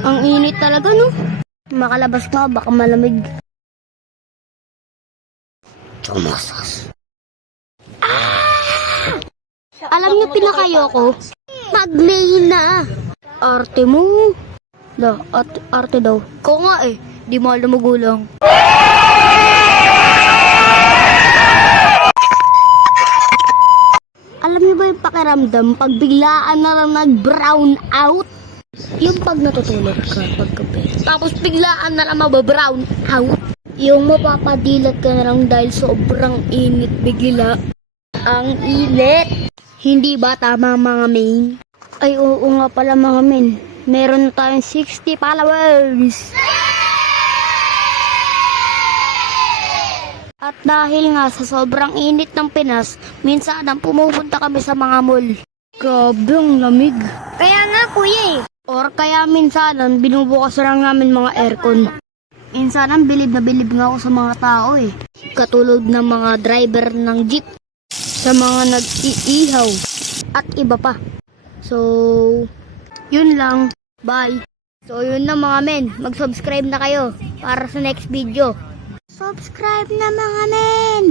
Ang init talaga, no? Makalabas ka, baka malamig. Chumasas. Alam niyo pinakayoko? Mag-lay na. Arte mo. Arte daw. Ko nga eh. Di mahal na magulang. Alam niyo ba yung pakiramdam pag biglaan na lang nag-brown out? Yung pag natutulog ka pagkape. Tapos biglaan na lang mababrown out. Yung mapapadilat ka na lang dahil sobrang init bigla. Ang init. Hindi ba tama mga main? Ay oo nga pala mga main. Meron na tayong 60 followers. At dahil nga sa sobrang init ng Pinas, minsan pumupunta kami sa mga mall. Grabe ang lamig. Kaya nga kuya eh. Or kaya minsan binubukas lang namin mga aircon. Minsan bilib na bilib nga ako sa mga tao eh. Katulad ng mga driver ng jeep. Sa mga nag-iihaw. At iba pa. So, yun lang. Bye. So, yun na mga men. Mag-subscribe na kayo para sa next video. Subscribe na mga men!